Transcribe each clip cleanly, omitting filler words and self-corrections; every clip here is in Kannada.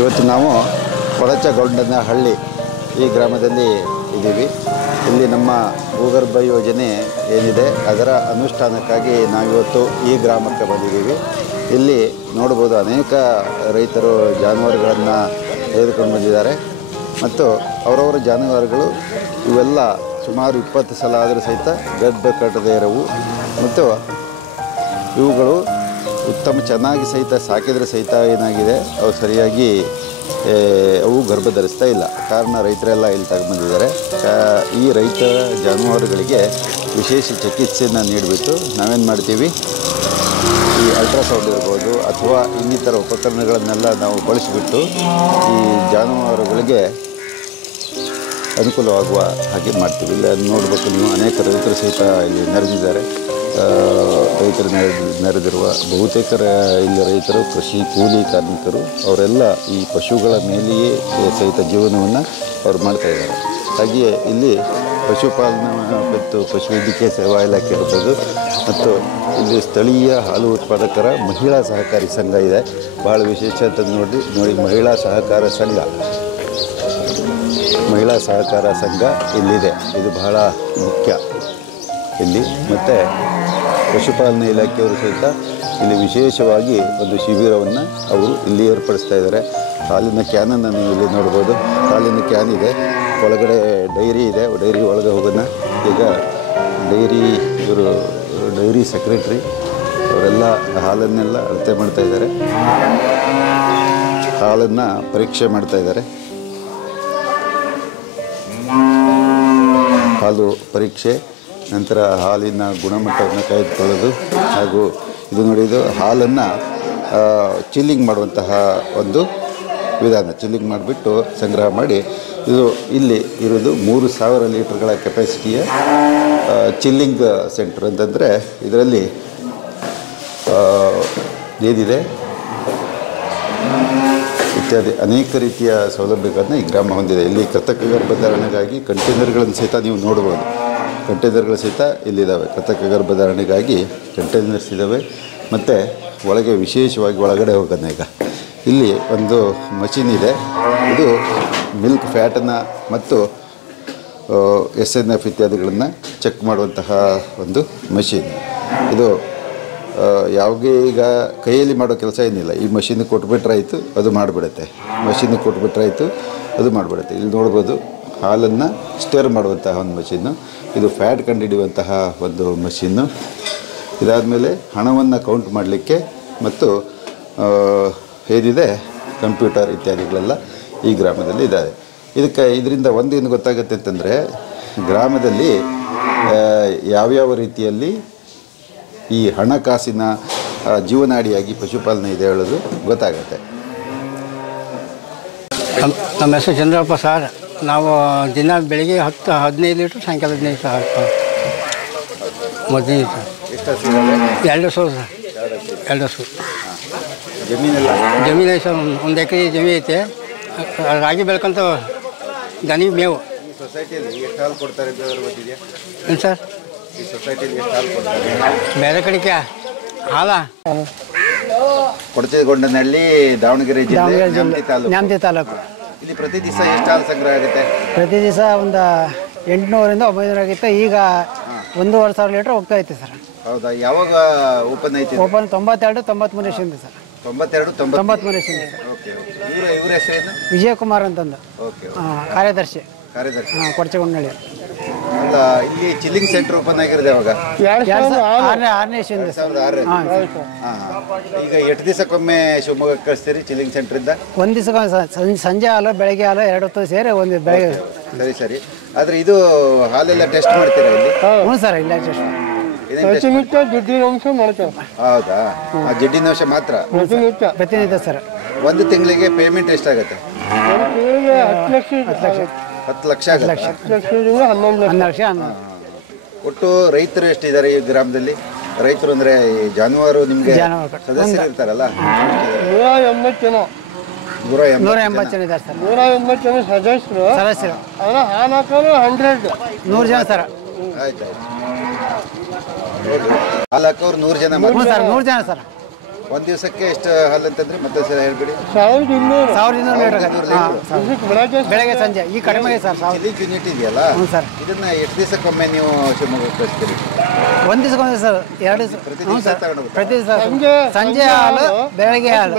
ಇವತ್ತು ನಾವು ಕೊಳಚಗೊಂಡನಹಳ್ಳಿ ಈ ಗ್ರಾಮದಲ್ಲಿ ಇದ್ದೀವಿ. ಇಲ್ಲಿ ನಮ್ಮ ಭೂಗರ್ಭ ಯೋಜನೆ ಏನಿದೆ ಅದರ ಅನುಷ್ಠಾನಕ್ಕಾಗಿ ನಾವಿವತ್ತು ಈ ಗ್ರಾಮಕ್ಕೆ ಬಂದಿದ್ದೀವಿ. ಇಲ್ಲಿ ನೋಡ್ಬೋದು ಅನೇಕ ರೈತರು ಜಾನುವಾರುಗಳನ್ನು ತೆಗೆದುಕೊಂಡು ಬಂದಿದ್ದಾರೆ ಮತ್ತು ಅವರವರ ಜಾನುವಾರುಗಳು ಇವೆಲ್ಲ ಸುಮಾರು 20 ಸಲ ಆದರೂ ಸಹಿತ ಗರ್ಭ ಕಟ್ಟದೇ ಇರವು ಮತ್ತು ಇವುಗಳು ಚೆನ್ನಾಗಿ ಸಹಿತ ಸಾಕಿದರೆ ಸಹಿತ ಏನಾಗಿದೆ ಅವು ಸರಿಯಾಗಿ ಅವು ಗರ್ಭ ಧರಿಸ್ತಾ ಇಲ್ಲ. ಕಾರಣ ರೈತರೆಲ್ಲ ಇಲ್ಲಿ ತಗೊಂಡ್ಬಂದಿದ್ದಾರೆ. ಈ ರೈತರ ಜಾನುವಾರುಗಳಿಗೆ ವಿಶೇಷ ಚಿಕಿತ್ಸೆಯನ್ನು ನೀಡಿಬಿಟ್ಟು ನಾವೇನು ಮಾಡ್ತೀವಿ, ಈ ಅಲ್ಟ್ರಾಸೌಂಡ್ ಇರ್ಬೋದು ಅಥವಾ ಇನ್ನಿತರ ಉಪಕರಣಗಳನ್ನೆಲ್ಲ ನಾವು ಬಳಸಿಬಿಟ್ಟು ಈ ಜಾನುವಾರುಗಳಿಗೆ ಅನುಕೂಲವಾಗುವ ಹಾಗೆ ಮಾಡ್ತೀವಿ. ಇಲ್ಲಿ ನೋಡಬೇಕು ನೀವು, ಅನೇಕ ರೈತರು ಸಹಿತ ಇಲ್ಲಿ ನೆರೆದಿದ್ದಾರೆ. ರೈತರು ನೆರೆದಿರುವ ಬಹುತೇಕ ಇಲ್ಲಿ ರೈತರು ಕೃಷಿ ಕೂಲಿ ಕಾರ್ಮಿಕರು, ಅವರೆಲ್ಲ ಈ ಪಶುಗಳ ಮೇಲೆಯೇ ಸಹಿತ ಜೀವನವನ್ನು ಅವ್ರು ಮಾಡ್ತಾಯಿದ್ದಾರೆ. ಹಾಗೆಯೇ ಇಲ್ಲಿ ಪಶುಪಾಲನಾ ಮತ್ತು ಪಶುವೈದ್ಯಕೀಯ ಸೇವಾ ಇಲಾಖೆ ಇರ್ಬೋದು ಮತ್ತು ಇಲ್ಲಿ ಸ್ಥಳೀಯ ಹಾಲು ಉತ್ಪಾದಕರ ಮಹಿಳಾ ಸಹಕಾರಿ ಸಂಘ ಇದೆ. ಭಾಳ ವಿಶೇಷ ಅಂತ ನೋಡಿ ಮಹಿಳಾ ಸಹಕಾರ ಸಂಘ ಇಲ್ಲಿದೆ. ಇದು ಬಹಳ ಮುಖ್ಯ ಇಲ್ಲಿ. ಮತ್ತು ಪಶುಪಾಲನಾ ಇಲಾಖೆಯವರು ಸಹಿತ ಇಲ್ಲಿ ವಿಶೇಷವಾಗಿ ಒಂದು ಶಿಬಿರವನ್ನು ಅವರು ಇಲ್ಲಿ ಏರ್ಪಡಿಸ್ತಾ ಇದ್ದಾರೆ. ಹಾಲಿನ ಕ್ಯಾನನ್ನು ನೀವು ಇಲ್ಲಿ ನೋಡ್ಬೋದು. ಹಾಲಿನ ಕ್ಯಾನ್ ಇದೆ, ಒಳಗಡೆ ಡೈರಿ ಇದೆ. ಡೈರಿ ಒಳಗೆ ಹೋಗೋಣ. ಈಗ ಡೈರಿ ಸೆಕ್ರೆಟ್ರಿ ಅವರೆಲ್ಲ ಹಾಲನ್ನೆಲ್ಲ ಅಳತೆ ಮಾಡ್ತಾಯಿದ್ದಾರೆ, ಹಾಲನ್ನು ಪರೀಕ್ಷೆ ಮಾಡ್ತಾಯಿದ್ದಾರೆ. ಹಾಲು ಪರೀಕ್ಷೆ ನಂತರ ಹಾಲಿನ ಗುಣಮಟ್ಟವನ್ನು ಕಾಯ್ದುಕೊಳ್ಳೋದು ಹಾಗೂ ಇದು ನೋಡಿದ್ದು ಹಾಲನ್ನು ಚಿಲ್ಲಿಂಗ್ ಮಾಡುವಂತಹ ಒಂದು ವಿಧಾನ. ಚಿಲ್ಲಿಂಗ್ ಮಾಡಿಬಿಟ್ಟು ಸಂಗ್ರಹ ಮಾಡಿ ಇದು ಇಲ್ಲಿ ಇರೋದು 3000 ಲೀಟರ್ಗಳ ಕೆಪಾಸಿಟಿಯ ಚಿಲ್ಲಿಂಗ್ ಸೆಂಟರ್. ಅಂತಂದರೆ ಇದರಲ್ಲಿ ಏನಿದೆ ಇತ್ಯಾದಿ ಅನೇಕ ರೀತಿಯ ಸೌಲಭ್ಯಗಳನ್ನು ಈ ಗ್ರಾಮ ಹೊಂದಿದೆ. ಇಲ್ಲಿ ಕೃತಕ ಗರ್ಭಧಾರಣೆಗಾಗಿ ಕಂಟೈನರ್ಗಳನ್ನು ಸಹಿತ ನೀವು ನೋಡ್ಬೋದು. ಕಂಟೈನರ್ಗಳು ಸಹಿತ ಇಲ್ಲಿದ್ದಾವೆ. ಕೃತಕ ಗರ್ಭಧಾರಣೆಗಾಗಿ ಕಂಟೈನರ್ಸ್ ಇದ್ದಾವೆ. ಮತ್ತು ಒಳಗೆ ವಿಶೇಷವಾಗಿ ಒಳಗಡೆ ಹೋಗೋಣ. ಈಗ ಇಲ್ಲಿ ಒಂದು ಮಷೀನ್ ಇದೆ. ಇದು ಮಿಲ್ಕ್ ಫ್ಯಾಟನ್ನು ಮತ್ತು SNF ಇತ್ಯಾದಿಗಳನ್ನು ಚೆಕ್ ಮಾಡುವಂತಹ ಒಂದು ಮಷೀನ್. ಇದು ಯಾವುದೇ ಈಗ ಕೈಯಲ್ಲಿ ಮಾಡೋ ಕೆಲಸ ಏನಿಲ್ಲ. ಈ ಮಷೀನಿಗೆ ಕೊಟ್ಬಿಟ್ರಾಯಿತು, ಅದು ಮಾಡಿಬಿಡುತ್ತೆ. ಮಷೀನಿಗೆ ಕೊಟ್ಬಿಟ್ರಾಯಿತು, ಅದು ಮಾಡಿಬಿಡುತ್ತೆ. ಇಲ್ಲಿ ನೋಡ್ಬೋದು ಹಾಲನ್ನು ಸ್ಟರ್ ಮಾಡುವಂತಹ ಒಂದು ಮಷೀನು. ಇದು ಫ್ಯಾಟ್ ಕಂಡುಹಿಡಿಯುವಂತಹ ಒಂದು ಮಷೀನು. ಇದಾದಮೇಲೆ ಹಣವನ್ನು ಕೌಂಟ್ ಮಾಡಲಿಕ್ಕೆ ಮತ್ತು ಏನಿದೆ ಕಂಪ್ಯೂಟರ್ ಇತ್ಯಾದಿಗಳೆಲ್ಲ ಈ ಗ್ರಾಮದಲ್ಲಿ ಇದ್ದಾವೆ. ಇದರಿಂದ ಒಂದೇನು ಗೊತ್ತಾಗುತ್ತೆ ಅಂತಂದರೆ ಗ್ರಾಮದಲ್ಲಿ ಯಾವ್ಯಾವ ರೀತಿಯಲ್ಲಿ ಈ ಹಣಕಾಸಿನ ಜೀವನಾಡಿಯಾಗಿ ಪಶುಪಾಲನೆ ಇದೆ ಹೇಳೋದು ಗೊತ್ತಾಗುತ್ತೆ. ನಮ್ಮ ಹೆಸರು ಚಂದ್ರಪ್ಪ ಸರ್. ನಾವು ದಿನ ಬೆಳಿಗ್ಗೆ 10-15 ಲೀಟ್ರ್, ಸಾಯಂಕಾಲ 15 ಲೀಟ್ರ್ ಹಾಕ್ತೀವಿ. ಮೊದಲನೇ ಎರಡು ಹಸು ಸರ್. 2 ಹಸು. ಜಮೀನು ಐತೆ ಸರ್. 1 ಎಕರೆ ಜಮೀನು ಐತೆ. ರಾಗಿ ಬೆಳ್ಕೊಂತ ದನಿ ಮೇವು. ಸೊಸೈಟಿಯಲ್ಲಿ ಎಷ್ಟು ಹಾಲು ಕೊಡ್ತಾರೆ ಏನು ಸರ್? ಈ ಸೊಸೈಟಿಯಲ್ಲಿ ಎಷ್ಟು ಹಾಲು ಕೊಡ್ತಾರೆ? ಬೇರೆ ಕಡೆಗೆ ಹಾಲ ಕೊಳಚಗೊಂಡನಹಳ್ಳಿ, ದಾವಣಗೆರೆ ಜಿಲ್ಲೆ, ನ್ಯಾಮತಿ ತಾಲೂಕು. ಇಲ್ಲಿ ಪ್ರತಿ ದಿವಸ ಎಷ್ಟು ಹಾಲು ಸಂಗ್ರಹ ಆಗುತ್ತೆ? ಪ್ರತಿ ದಿವಸ ಒಂದು 800ರಿಂದ 900 ಆಗುತ್ತೆ. ಈಗ 1,500 ಲೀಟ್ರ್ ಹೋಗ್ತಾ ಐತೆ ಸರ್. ಹೌದಾ? ಯಾವಾಗ ಓಪನ್ ಐತಿ? ಓಪನ್ 92-93 ವರ್ಷದಿಂದ ಸರ್. 92-93 ವರ್ಷದಿಂದ. ಓಕೆ. ಇವ್ರ ಹೆಸರೇನು? ವಿಜಯಕುಮಾರ್ ಅಂತಂದು. ಓಕೆ. ಕಾರ್ಯದರ್ಶಿ. ಕೊಳಚಗೊಂಡನಹಳ್ಳಿ. ಅಲ್ಲ, ಇಲ್ಲಿ ಚಿಲ್ಲಿಂಗ್ ಸೆಂಟರ್ ಓಪನ್ ಆಗಿರೋದು ಯಾವಾಗ? 2006ನೇ ಇಸ್ವಿಯಿಂದ. 2006. ಈಗ ಎಷ್ಟು ದಿವಸಕ್ಕೊಮ್ಮೆ ಶಿವಮೊಗ್ಗಕ್ಕೆ ಕಳಿಸ್ತೀರಿ ಚಿಲ್ಲಿಂಗ್ ಸೆಂಟ್ರಿಂದ? ಒಂದು ದಿವಸ ಸಂಜೆ ಹಾಲು, ಬೆಳಗ್ಗೆ ಹಾಲು 2 ಹೊತ್ತು ಸೇರಿ ಒಂದು ಬೆಳಗ್ಗೆ. ಸರಿ. ಆದರೆ ಇದು ಹಾಲೆಲ್ಲ ಟೆಸ್ಟ್ ಮಾಡ್ತೀರಾ ಇಲ್ಲಿ? ಹ್ಞೂ ಸರ್, ಇಲ್ಲ ಟೆಸ್ಟ್. ಜಿಡ್ಡಿನ ಅಂಶ ಮಾಡ್ತೇವೆ. ಹೌದಾ? ಜಿಡ್ಡಿನ ಅಂಶ ಮಾತ್ರ ಪ್ರತಿನಿತ್ಯ ಸರ್. ಒಂದು ತಿಂಗಳಿಗೆ ಪೇಮೆಂಟ್ ಎಷ್ಟಾಗುತ್ತೆ? 10 ಲಕ್ಷ ಆಗುತ್ತೆ. 10 ಲಕ್ಷದಿಂದ 11 ಲಕ್ಷ. ಒಟ್ಟು ರೈತರು ಎಷ್ಟಿದ್ದಾರೆ ಈ ಗ್ರಾಮದಲ್ಲಿ? ರೈತರು ಅಂದರೆ ಜಾನುವಾರು ನಿಮಗೆ ಸದಸ್ಯರು ಇರ್ತಾರಲ್ಲ? 180 ಜನ. 180 ಜನ ಇದ್ದಾರೆ ಸರ್. 180 ಜನ ಸದಸ್ಯರು. ಹಾಲು ಹಾಕೋರು 100 ಜನ ಸರ್. ಆಯ್ತು. ಹಾಲು ಹಾಕೋರು 100 ಜನ. ಸರ್ 100 ಜನ ಸರ್. ಒಂದು ದಿವಸಕ್ಕೆ ಎಷ್ಟು ಹಾಲು ಅಂತಂದ್ರೆ ಮತ್ತೆ ಸರ್ ಹೇಳ್ಬಿಡಿ. 1200 1200 ಬೆಳಗ್ಗೆ ಸಂಜೆ ಈ ಕಡಿಮೆ ಸರ್. ಚಿಲ್ಲಿಂಗ್ ಯೂನಿಟ್ ಇದೆಯಲ್ಲ ಸರ್, ಇದನ್ನ ಎಷ್ಟು ದಿವಸಕ್ಕೊಮ್ಮೆ ನೀವು ಶಿವಮೊಗ್ಗ ಕಳಿಸ್ತೀರಿ? ಒಂದು ದಿವಸಕ್ಕೊಮ್ಮೆ ಸರ್, 2 ದಿವಸ. ಪ್ರತಿ ಹ್ಞೂ ದಿವಸ ಸರ್, ತಗೊಂಡೋಗ್ತೀರಾ? ಪ್ರತಿ ದಿವಸ ಸಂಜೆ ಹಾಲು, ಬೆಳಗ್ಗೆ ಹಾಲು,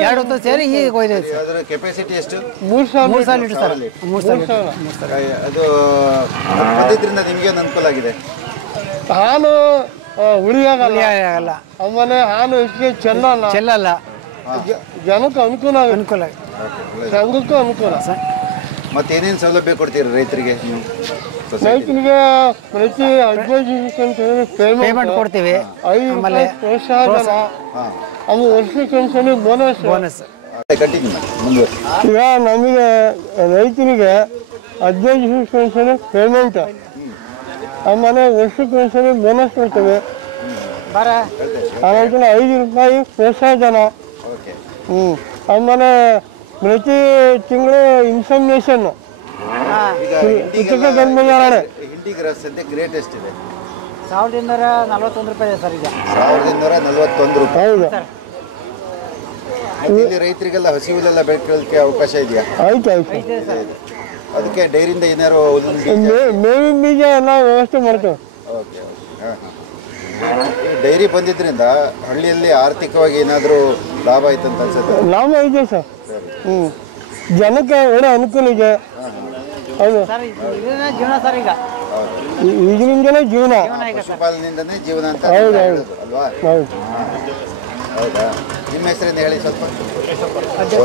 ಎರಡು ಹೊತ್ತು ಸೇರಿ ಈಗ ಒಯ್ದೈತೆ ಸರ್. ಅದರ ಕೆಪಾಸಿಟಿ ಎಷ್ಟು? 3,000 ಲೀಟರ್ ಸರ್. 3,000 ಅದು ಬಂದಿದ್ರಿಂದ ನಿಮಗೇನು ಅನುಕೂಲ ಆಗಿದೆ? ಹಾಲು ಹುಳಿಯಾಗಲ್ಲ, ಆಗಲ್ಲ, ಆಮೇಲೆ ಹಾಲು ಹೆಚ್ಚಿಗೆ ಚೆಲ್ಲಲ್ಲ, ಜನಕ್ಕೆ ಅನುಕೂಲ ಅನುಕೂಲ, ಸಂಘಕ್ಕೂ ಅನುಕೂಲ. ಮತ್ತೆ ಏನೇನು ಸೌಲಭ್ಯ ಕೊಡ್ತೀರಿ ರೈತರಿಗೆ ನೀವು? ರೈತನಿಗೆ ಪ್ರತಿ 15 ದಿವಸಕ್ಕೆ ಪೇಮೆಂಟ್ ಕೊಡ್ತೀವಿ. ಆಮೇಲೆ ಪ್ರೋತ್ಸಾಹಧನ, ಅದು ವರ್ಷಕ್ಕೊಂದ್ಸಲಿ ಬೋನಸ್. ಕಂಟಿನ್ಯೂ ಮಾಡಿ, ಮುಂದುವರಿಸಿ. ಈಗ ನಮಗೆ ರೈತನಿಗೆ 15 ದಿವಸಕ್ಕೊಂದ್ಸಲಿ ಪೇಮೆಂಟ್, ಆಮೇಲೆ ವರ್ಷಕ್ಕೊಂದ್ಸಲಿ ಬೋನಸ್ ಕೊಡ್ತೇವೆ. ಆನಂತರ 5 ರೂಪಾಯಿ ಪ್ರೋತ್ಸಾಹಧನ. ಆಮೇಲೆ ಪ್ರತಿ ತಿಂಗಳು ಇನ್ಫಾರ್ಮೇಶನ್ ಹಿಂಡಿಗೆ ಸದ್ಯಕ್ಕೆ ರೇಟ್ ಎಷ್ಟಿದೆ? 1,241 ರೂಪಾಯಿ ಸರ್. ಈಗ 1,241 ರೂಪಾಯಿ. ಹೌದು. ಇಲ್ಲಿ ರೈತರಿಗೆಲ್ಲ ಹಸಿವಿಲೆಲ್ಲ ಬೆಳ್ಕೊಳ್ಳೋಕ್ಕೆ ಅವಕಾಶ ಇದೆಯಾ? ಆಯ್ತು. ಅದಕ್ಕೆ ಡೈರಿಯಿಂದ ಏನಾರು ಮೇವಿನ ಬೀಜ ಎಲ್ಲ ವ್ಯವಸ್ಥೆ ಮಾಡ್ತೇವೆ. ಓಕೆ. ಡೈರಿ ಬಂದಿದ್ದರಿಂದ ಹಳ್ಳಿಯಲ್ಲಿ ಆರ್ಥಿಕವಾಗಿ ಏನಾದರೂ ಲಾಭ ಆಯ್ತು ಅಂತ ಅನ್ಸುತ್ತೆ? ಲಾಭ ಇದೆ ಸರ್. ಜನಕ್ಕೆ ಒಳ್ಳೆ ಅನುಕೂಲ ಇದೆ. ಹೌದು, ಜೀವನ ಸರ್. ಈಗ ಇದರಿಂದಲೇ ಜೀವನ, ಪಶುಪಾಲನೆಯಿಂದನೇ ಜೀವನ ಅಂತ ಹೌದು ಅಲ್ವಾ? ಹೌದು. ಹೌದಾ? ನಿಮ್ಮ ಹೆಸರಿಂದ ಹೇಳಿ ಸ್ವಲ್ಪ. ಓಕೆ,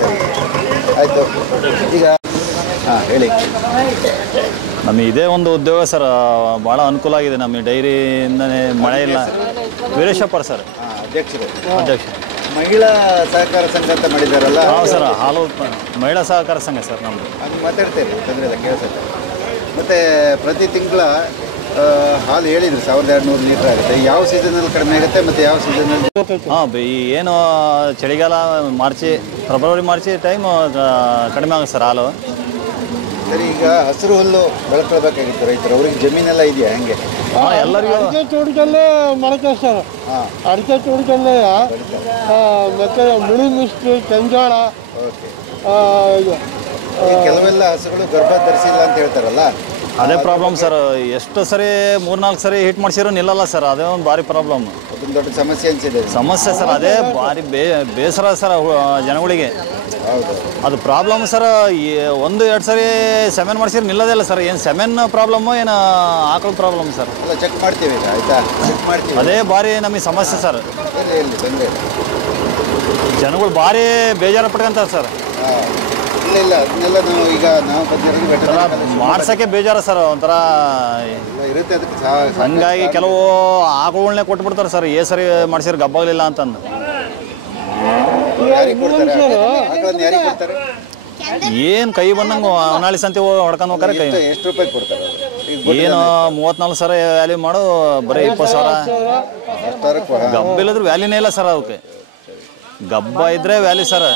ಸರಿ, ಆಯಿತು. ಈಗ ಹಾಂ ಹೇಳಿ. ನಮಗೆ ಇದೇ ಒಂದು ಉದ್ಯೋಗ ಸರ್, ಭಾಳ ಅನುಕೂಲ ಆಗಿದೆ ನಮಗೆ. ಡೈರಿಯಿಂದನೇ ಮಳೆ ಇಲ್ಲ. ವೀರೇಶಪ್ಪರ್ ಸರ್, ಅಧ್ಯಕ್ಷರು. ಮಹಿಳಾ ಸಹಕಾರ ಸಂಘ ಅಂತ ಮಾಡಿದಾರಲ್ಲ? ಹಾಂ ಸರ್, ಹಾಲು ಮಹಿಳಾ ಸಹಕಾರ ಸಂಘ ಸರ್ ನಮ್ಮದು. ಅದು ಮಾತಾಡ್ತೇನೆ, ತೊಂದರೆ ಇಲ್ಲ, ಕೇಳಿಸುತ್ತೆ. ಮತ್ತು ಪ್ರತಿ ತಿಂಗಳ ಹಾಲು ಹೇಳಿದ್ರು 1,200 ಲೀಟ್ರ್ ಆಗುತ್ತೆ. ಯಾವ ಸೀಸನಲ್ಲಿ ಕಡಿಮೆ ಆಗುತ್ತೆ ಮತ್ತು ಯಾವ ಸೀಸನಲ್ಲಿ? ಹಾಂ, ಈ ಏನು ಚಳಿಗಾಲ ಫೆಬ್ರವರಿ ಮಾರ್ಚ್ ಟೈಮ್ ಕಡಿಮೆ ಆಗುತ್ತೆ ಸರ್ ಹಾಲು. ಸರಿ, ಈಗ ಹಸಿರು ಹುಲ್ಲು ಬೆಳ್ಕೊಳ್ಬೇಕಾಗಿತ್ತು ರೈತರು, ಅವ್ರಿಗೆ ಜಮೀನೆಲ್ಲ ಇದೆಯಾ ಹೆಂಗೆ? ಹಾಂ, ಎಲ್ಲರಿಗೂ ಅಡಿಕೆ ತೋಟದಲ್ಲೇ ಮಾಡ್ತೇವೆ ಸರ್. ಅಡಿಕೆ ತೋಟದಲ್ಲೇ ಮತ್ತೆ ಮುಳಿ ಮಿಷ್ಟಿ, ಕೆಂಜಾಳ. ಕೆಲವೆಲ್ಲ ಹಸುಗಳು ಗರ್ಭ ಧರಿಸಿಲ್ಲ ಅಂತ ಹೇಳ್ತಾರಲ್ಲ, ಅದೇ ಪ್ರಾಬ್ಲಮ್ ಸರ್. ಎಷ್ಟು ಸರಿ 3-4 ಸರಿ ಹಿಟ್ ಮಾಡಿಸಿರೋ ನಿಲ್ಲಲ್ಲ ಸರ್. ಅದೇ ಒಂದು ಭಾರಿ ಪ್ರಾಬ್ಲಮ್, ಅದೊಂದು ದೊಡ್ಡ ಸಮಸ್ಯೆ ಅನಿಸಿದೆ. ಸಮಸ್ಯೆ ಸರ್, ಅದೇ ಭಾರಿ ಬೇಸರ ಸರ್ ಜನಗಳಿಗೆ. ಹೌದು, ಅದು ಪ್ರಾಬ್ಲಮ್ ಸರ್. 1-2 ಸರಿ ಸೆಮೆನ್ ಮಾಡಿಸಿದ್ರೆ ನಿಲ್ಲೋದೇ ಇಲ್ಲ ಸರ್. ಏನು ಸೆಮೆನ್ ಪ್ರಾಬ್ಲಮ್ಮು, ಏನು ಆಕಳು ಪ್ರಾಬ್ಲಮ್ ಸರ್? ಎಲ್ಲ ಚೆಕ್ ಮಾಡ್ತೀವಿ, ಆಯಿತಾ? ಚೆಕ್ ಮಾಡ್ತೀವಿ. ಅದೇ ಭಾರಿ ನಮಗೆ ಸಮಸ್ಯೆ ಸರ್. ಇಲ್ಲಿ ತೊಂದರೆ ಜನಗಳು ಭಾರಿ ಬೇಜಾರು ಪಟ್ಕೊಂತಾರೆ ಸರ್. ಇಲ್ಲ, ಅದನ್ನೆಲ್ಲ ನಾವು ಮಾಡ್ಸೋಕ್ಕೆ ಬೇಜಾರು ಸರ್. ಒಂಥರ ಇರುತ್ತೆ, ಅದಕ್ಕೆ ಹಂಗಾಗಿ ಕೆಲವು ಆಕಳುಗಳನ್ನೇ ಕೊಟ್ಬಿಡ್ತಾರೆ ಸರ್. ಸರಿ ಮಾಡಿಸಿದ್ರೆ ಗಬ್ಬಾಗಲಿಲ್ಲ ಅಂತಂದು. ಏನು ಕೈ ಬಂದಂಗೆ ಹೊನ್ನಾಳಿ ಸಂತೆ ಹೊಡ್ಕೊಂಡು ಹೋಗ್ತಾರೆ. ಕೈ ಎಷ್ಟು ರೂಪಾಯಿ ಕೊಡ್ತಾರೆ? ಏನು 34 ಸಾವಿರ ವ್ಯಾಲ್ಯೂ ಮಾಡು, ಬರೀ 20,000. ಗಬ್ಬ ಇಲ್ಲದ್ರೆ ವ್ಯಾಲ್ಯೂನೇ ಇಲ್ಲ ಸರ್. ಅದಕ್ಕೆ ಗಬ್ಬ ಇದ್ರೆ ವ್ಯಾಲ್ಯೂ ಸರ್.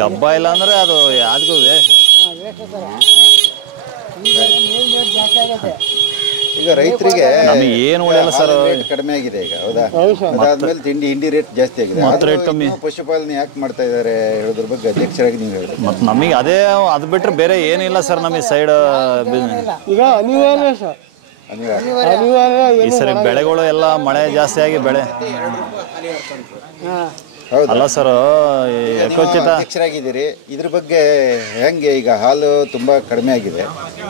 ಗಬ್ಬ ಇಲ್ಲ ಅಂದ್ರೆ ಅದು ಯಾವ್ದು ವೇಸ್ಟ್. ಈಗ ರೈತರಿಗೆ ನಮಗೆ ಏನು ಉಳಿಯಲ್ಲ ಸರ್. ಕಡಿಮೆ ಆಗಿದೆ ಈಗ, ಹೌದಾ? ಅದಾದ್ಮೇಲೆ ಹಿಂಡಿ ರೇಟ್ ಜಾಸ್ತಿ ಆಗಿದೆ. ರೇಟ್ ಕಮ್ಮಿ. ಪಶುಪಾಲನೆ ಯಾಕೆ ಮಾಡ್ತಾ ಇದ್ದಾರೆ ಹೇಳೋದ್ರ ಬಗ್ಗೆ ಅಧ್ಯಕ್ಷರಾಗಿ ನೀವು ಹೇಳಿದ್ರೆ? ಮತ್ತು ನಮಗೆ ಅದು ಬಿಟ್ಟರೆ ಬೇರೆ ಏನಿಲ್ಲ ಸರ್. ನಮಗೆ ಸೈಡ್ ಈಗ ಅನಿವಾರ್ಯ ಸರ್, ಅನಿವಾರ್ಯ. ಈ ಸರಿ ಬೆಳೆಗಳು ಎಲ್ಲ ಮಳೆ ಜಾಸ್ತಿ ಆಗಿ ಬೆಳೆ ಅಲ್ಲ ಸರ್. ಅಧ್ಯಕ್ಷರಾಗಿದ್ದೀರಿ, ಇದ್ರ ಬಗ್ಗೆ ಹೆಂಗೆ? ಈಗ ಹಾಲು ತುಂಬ ಕಡಿಮೆ ಆಗಿದೆ,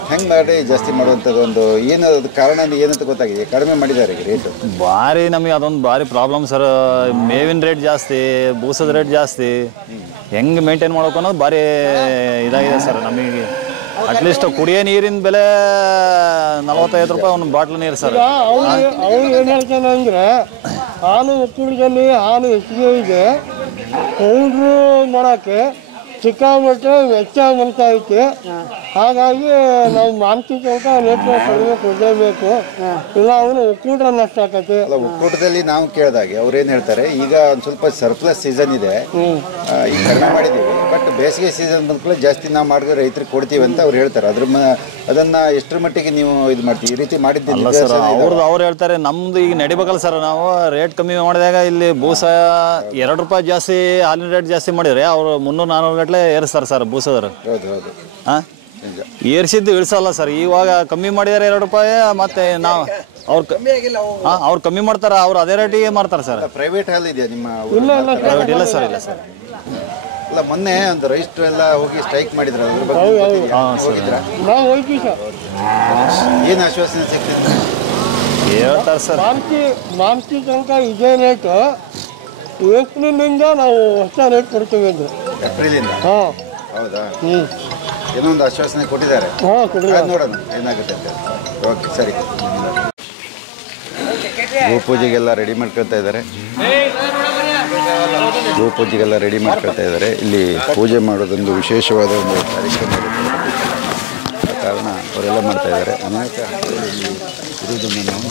ಹೆಂಗೆ ಮಾಡಿ ಜಾಸ್ತಿ ಮಾಡುವಂಥದ್ದು ಒಂದು ಏನದು ಕಾರಣ ಏನಂತ ಗೊತ್ತಾಗಿದೆ? ಕಡಿಮೆ ಮಾಡಿದ್ದಾರೆ ಈಗ ರೇಟು. ಭಾರಿ ನಮಗೆ ಅದೊಂದು ಭಾರಿ ಪ್ರಾಬ್ಲಮ್ ಸರ್. ಮೇವಿನ ರೇಟ್ ಜಾಸ್ತಿ, ಬೂಸದ ರೇಟ್ ಜಾಸ್ತಿ. ಹೆಂಗೆ ಮೇಂಟೈನ್ ಮಾಡ್ಬೇಕು ಅನ್ನೋದು ಭಾರಿ ಇದಾಗಿದೆ ಸರ್ ನಮಗೆ. ಅಟ್ಲೀಸ್ಟ್ ಕುಡಿಯೋ ನೀರಿನ ಬೆಲೆ 45 ರೂಪಾಯಿ ಒಂದು ಬಾಟ್ಲು ನೀರು ಸರ್. ಅವ್ರು ಏನು ಹೇಳ್ತಾನೆ ಅಂದರೆ, ಹಾಲು ಒಕ್ಕೂಟದಲ್ಲಿ ಹಾಲು ಹೆಚ್ಚಿಗೆ ಇದೆ, ಪೌಡ್ರು ಮಾಡೋಕ್ಕೆ ಸಿಕ್ಕಾಪಟ್ಟೆ ವೆಚ್ಚ ಬರ್ತಾ ಐತೆ. ಹಾಗಾಗಿ ನಾವು ಮಾನಸಿಕ ರೇಟ್ ಕಡಿಮೆ ಕೊಡಲೇಬೇಕು, ಇಲ್ಲ ಅವರು ಒಕ್ಕೂಟ ನಷ್ಟ ಆಕತ್ತೆ. ಒಕ್ಕೂಟದಲ್ಲಿ ನಾವು ಕೇಳಿದಾಗೆ ಅವ್ರೇನು ಹೇಳ್ತಾರೆ, ಈಗ ಒಂದು ಸ್ವಲ್ಪ ಸರ್ಪ್ಲಸ್ ಸೀಸನ್ ಇದೆ, ಈಗ ಕಡಿಮೆ ಮಾಡಿದ್ದೀವಿ, ಬಟ್ ಬೇಸಿಗೆ ಸೀಸನ್ ಬಂದ್ಕೂಡಲೇ ಜಾಸ್ತಿ ನಾವು ಮಾಡಿದ್ರೆ ರೈತರಿಗೆ ಕೊಡ್ತೀವಿ ಅಂತ ಅವ್ರು ಹೇಳ್ತಾರೆ. ಅದನ್ನು ಎಷ್ಟರ ಮಟ್ಟಿಗೆ ನೀವು ಇದು ಮಾಡ್ತೀವಿ? ಈ ರೀತಿ ಮಾಡಿದ್ದಿಲ್ಲ ಸರ್, ಅವ್ರು ಹೇಳ್ತಾರೆ ನಮ್ದು ಈಗ ನಡಿಬೇಕಲ್ಲ ಸರ್. ನಾವು ರೇಟ್ ಕಮ್ಮಿ ಮಾಡಿದಾಗ ಇಲ್ಲಿ ಬೂಸ 2 ರೂಪಾಯಿ ಜಾಸ್ತಿ, ಹಾಲಿನ ರೇಟ್ ಜಾಸ್ತಿ ಮಾಡಿದ್ರೆ ಅವರು 300-400 ಗಟ್ಟಲೆ ಏರಿಸ್ತಾರೆ ಸರ್ ಬೂಸದವರು. ಹೌದು. ಹಾಂ, ಏರಿಸಿದ್ದು ಇಳಿಸಲ್ಲ ಸರ್. ಇವಾಗ ಕಮ್ಮಿ ಮಾಡಿದಾರೆ 2 ರೂಪಾಯಿ, ಮತ್ತೆ ನಾವು ಅವ್ರು ಕಮ್ಮಿ ಮಾಡ್ತಾರೆ, ಅವ್ರು ಅದೇ ರೇಟಿಗೆ ಮಾಡ್ತಾರೆ ಸರ್. ಪ್ರೈವೇಟ್ ಹಾಲ್ ಇದೆಯಾ ನಿಮ್ಮ? ಪ್ರೈವೇಟ್ ಇಲ್ಲ ಸರ್. ಅಲ್ಲ, ಮೊನ್ನೆ ಒಂದು ರೈತರು ಎಲ್ಲ ಹೋಗಿ ಸ್ಟ್ರೈಕ್ ಮಾಡಿದ್ರು, ಅದ್ರ ಬಗ್ಗೆ ಹೋಗಿದ್ರಾ? ನಾವು ಹೋಗ್ತೀವಿ ಸರ್. ಏನು ಆಶ್ವಾಸನೆ ಸಿಗ್ತಿದೆ ಹೇಳ್ತಾರೆ ಸರ್? ಮಾರ್ಚಿ ತನಕ ಇದೇ ರೇಟು, ಏಪ್ರಿಲಿಂದ ನಾವು ಹೊಸ ರೇಟ್ ಕೊಡ್ತೀವಿ ಅಂದರು. ಏಪ್ರಿಲಿಂದ? ಹಾಂ. ಹೌದಾ? ಏನೋ ಒಂದು ಆಶ್ವಾಸನೆ ಕೊಟ್ಟಿದ್ದಾರೆ. ನೋಡೋಣ ಏನಾಗುತ್ತೆ ಅಂತ. ಓಕೆ, ಸರಿ. ಗೋಪೂಜೆಗೆಲ್ಲ ರೆಡಿ ಮಾಡ್ಕೊಳ್ತಾ ಇದ್ದಾರೆ. ಇಲ್ಲಿ ಪೂಜೆ ಮಾಡೋದೊಂದು ವಿಶೇಷವಾದ ಒಂದು ಕಾರ್ಯಕ್ರಮ ಇರುತ್ತೆ. ಆ ಕಾರಣ ಅವರೆಲ್ಲ ಮಾಡ್ತಾ ಇದ್ದಾರೆ. ಅನೇಕ ಇರುವುದನ್ನು ನಾವು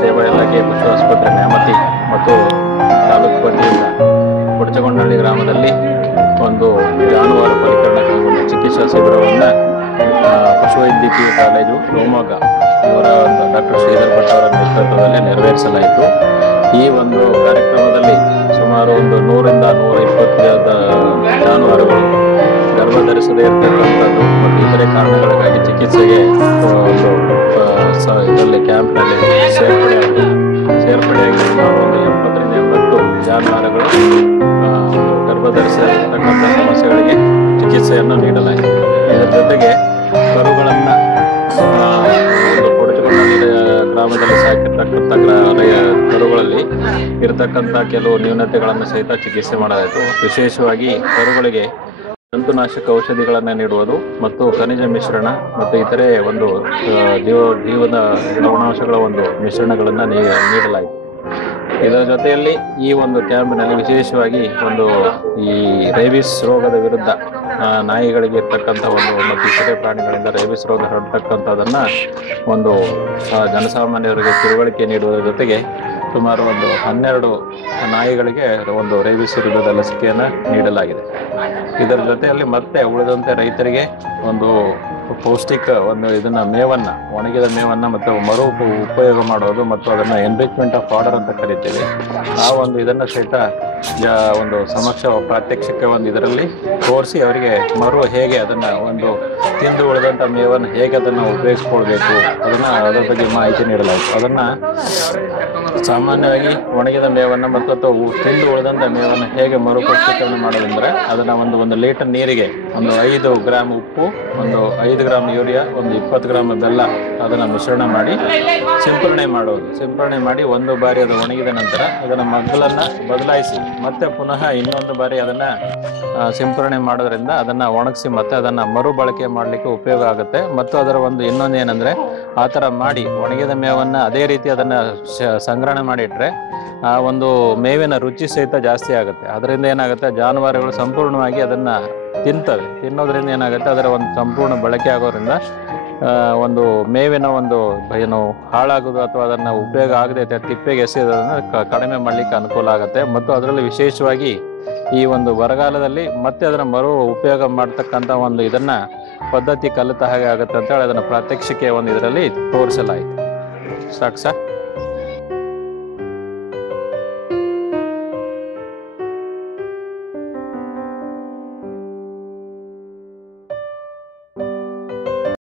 ಸೇವಾ ಇಲಾಖೆ ಪಶು ಆಸ್ಪತ್ರೆ ನ್ಯಾಮತಿ ಮತ್ತು ತಾಲೂಕು ವತಿಯಿಂದ ಕೊಡಚಗೊಂಡಳ್ಳಿ ಗ್ರಾಮದಲ್ಲಿ ಒಂದು ಜಾನುವಾರು ಪರಿಕರಣ ಒಂದು ಚಿಕಿತ್ಸಾ ಶಿಬಿರವನ್ನು ಪಶುವೈದ್ಯಕೀಯ ಕಾಲೇಜು ಶಿವಮೊಗ್ಗ ಇವರ ಡಾಕ್ಟರ್ ಶ್ರೀಧರ್ ಭಟ್ ಅವರ ನೇತೃತ್ವದಲ್ಲಿ ನೆರವೇರಿಸಲಾಯಿತು. ಈ ಒಂದು ಕಾರ್ಯಕ್ರಮದಲ್ಲಿ ಸುಮಾರು ಒಂದು 100ರಿಂದ 120 ಜಾನುವಾರುಗಳು ಗರ್ಭಧರಿಸದೇ ಇರತಕ್ಕಂಥದ್ದು ಮತ್ತು ಇತರೆ ಕಾರಣಗಳಿಗಾಗಿ ಚಿಕಿತ್ಸೆಗೆ ಒಂದು ಇದರಲ್ಲಿ ಕ್ಯಾಂಪ್ನಲ್ಲಿ ಸೇರ್ಪಡೆಯಾಗಿ ಸುಮಾರು ಒಂದು 70ರಿಂದ 80 ಜಾನುವಾರುಗಳು ಗರ್ಭಧರಿಸತಕ್ಕಂಥ ಸಮಸ್ಯೆಗಳಿಗೆ ಚಿಕಿತ್ಸೆಯನ್ನು ನೀಡಲಾಗಿದೆ. ಇದರ ಜೊತೆಗೆ ಕರುಗಳನ್ನು ಒಂದು ಕೊಡಚಗೊಂಡಳ್ಳಿ ಗ್ರಾಮದಲ್ಲಿ ಸಾಕಿರ್ತಕ್ಕಂಥ ಕರುಗಳಲ್ಲಿ ಇರತಕ್ಕಂಥ ಕೆಲವು ನ್ಯೂನತೆಗಳನ್ನು ಸಹಿತ ಚಿಕಿತ್ಸೆ ಮಾಡಲಾಯಿತು. ವಿಶೇಷವಾಗಿ ಕರುಗಳಿಗೆ ಜಂತುನಾಶಕ ಔಷಧಿಗಳನ್ನು ನೀಡುವುದು ಮತ್ತು ಖನಿಜ ಮಿಶ್ರಣ ಮತ್ತು ಇತರೆ ಒಂದು ಜೀವದ ಲವಣಾಂಶಗಳ ಒಂದು ಮಿಶ್ರಣಗಳನ್ನು ನೀಡಲಾಯಿತು. ಇದರ ಜೊತೆಯಲ್ಲಿ ಈ ಒಂದು ಕ್ಯಾಂಪಿನಲ್ಲಿ ವಿಶೇಷವಾಗಿ ಒಂದು ಈ ರೇಬಿಸ್ ರೋಗದ ವಿರುದ್ಧ ನಾಯಿಗಳಿಗೆ ಇರ್ತಕ್ಕಂಥ ಒಂದು ಮತ್ತು ಇತರೆ ಪ್ರಾಣಿಗಳಿಂದ ರೇಬಿಸ್ ರೋಗ ಹರಡ್ತಕ್ಕಂಥದ್ದನ್ನು ಒಂದು ಜನಸಾಮಾನ್ಯರಿಗೆ ತಿಳುವಳಿಕೆ ನೀಡುವುದರ ಜೊತೆಗೆ ಸುಮಾರು ಒಂದು 12 ನಾಯಿಗಳಿಗೆ ಒಂದು ರೇಬಿಸ್ ವಿರುದ್ಧದ ಲಸಿಕೆಯನ್ನು ನೀಡಲಾಗಿದೆ. ಇದರ ಜೊತೆಯಲ್ಲಿ ಮತ್ತೆ ಉಳಿದಂತೆ ರೈತರಿಗೆ ಒಂದು ಪೌಷ್ಟಿಕ ಒಂದು ಇದನ್ನ ಮೇವನ್ನ, ಒಣಗಿದ ಮೇವನ್ನ ಮತ್ತು ಮರು ಉಪಯೋಗ ಮಾಡೋದು ಮತ್ತು ಅದನ್ನ ಎನ್ರಿಚ್ಮೆಂಟ್ ಆಫ್ ಫಾಡರ್ ಅಂತ ಕರಿತೀವಿ. ಆ ಒಂದು ಇದನ್ನ ಸಹಿತ ಒಂದು ಸಮಕ್ಷ ಪ್ರಾತ್ಯಕ್ಷಿಕ ಒಂದು ಇದರಲ್ಲಿ ತೋರಿಸಿ ಅವರಿಗೆ ಹೇಗೆ ಅದನ್ನ ಒಂದು ತಿಂದು ಉಳಿದಂತ ಮೇವನ್ನು ಹೇಗೆ ಅದನ್ನ ಉಪಯೋಗಿಸ್ಕೊಳ್ಬೇಕು ಅದರ ಬಗ್ಗೆ ಮಾಹಿತಿ ನೀಡಲಾಯಿತು. ಅದನ್ನ ಸಾಮಾನ್ಯವಾಗಿ ಒಣಗಿದ ಮೇವನ್ನ ಮತ್ತು ತಿಂದು ಉಳಿದಂತ ಮೇವನ್ನು ಹೇಗೆ ಮರುಪೌಷ್ಟಿಕರಣ ಮಾಡೋದಂದ್ರೆ ಅದನ್ನ ಒಂದು ಲೀಟರ್ ನೀರಿಗೆ ಒಂದು 5 ಗ್ರಾಮ್ ಉಪ್ಪು, ಒಂದು 5 ಗ್ರಾಮ್ ಯೂರಿಯಾ, ಒಂದು 20 ಗ್ರಾಮ್ ಬೆಲ್ಲ ಅದನ್ನ ಮಿಶ್ರಣ ಮಾಡಿ ಸಿಂಪರಣೆ ಮಾಡೋದು. ಸಿಂಪರಣೆ ಮಾಡಿ ಒಂದು ಬಾರಿ ಅದು ಒಣಗಿದ ನಂತರ ಅದನ್ನ ಮಗ್ಗಲನ್ನ ಬದಲಾಯಿಸಿ ಮತ್ತೆ ಪುನಃ ಇನ್ನೊಂದು ಬಾರಿ ಅದನ್ನ ಸಿಂಪರಣೆ ಮಾಡೋದ್ರಿಂದ ಅದನ್ನ ಒಣಗಿಸಿ ಮತ್ತೆ ಅದನ್ನ ಮರು ಬಳಕೆ ಮಾಡಲಿಕ್ಕೆ ಉಪಯೋಗ ಆಗುತ್ತೆ. ಮತ್ತು ಅದರ ಒಂದು ಇನ್ನೊಂದು ಏನಂದ್ರೆ ಆ ಥರ ಮಾಡಿ ಒಣಗಿದ ಮೇವನ್ನ ಅದೇ ರೀತಿ ಅದನ್ನ ಸಂಗ್ರಹಣೆ ಮಾಡಿಟ್ರೆ ಆ ಒಂದು ಮೇವಿನ ರುಚಿ ಸಹಿತ ಜಾಸ್ತಿ ಆಗುತ್ತೆ. ಅದರಿಂದ ಏನಾಗುತ್ತೆ, ಜಾನುವಾರುಗಳು ಸಂಪೂರ್ಣವಾಗಿ ಅದನ್ನ ತಿನ್ನೋದ್ರಿಂದ ಏನಾಗುತ್ತೆ, ಅದರ ಒಂದು ಸಂಪೂರ್ಣ ಬಳಕೆ ಆಗೋದ್ರಿಂದ ಒಂದು ಮೇವಿನ ಒಂದು ಏನು ಹಾಳಾಗೋದು ಅಥವಾ ಅದನ್ನ ಉಪಯೋಗ ಆಗದೆ ತಿಪ್ಪೆಗೆ ಎಸೆಯೋದನ್ನು ಕಡಿಮೆ ಮಾಡಲಿಕ್ಕೆ ಅನುಕೂಲ ಆಗುತ್ತೆ. ಮತ್ತು ಅದರಲ್ಲಿ ವಿಶೇಷವಾಗಿ ಈ ಒಂದು ಬರಗಾಲದಲ್ಲಿ ಮತ್ತೆ ಅದನ್ನ ಮರು ಉಪಯೋಗ ಮಾಡ್ತಕ್ಕಂಥ ಒಂದು ಇದನ್ನ ಪದ್ಧತಿ ಕಲಿತ ಹಾಗೆ ಆಗುತ್ತೆ ಅಂತ ಹೇಳಿ ಅದನ್ನ ಪ್ರಾತ್ಯಕ್ಷಿಕೆ ಒಂದು ಇದರಲ್ಲಿ ತೋರಿಸಲಾಯಿತು. ಸಾಕು ಸರ್.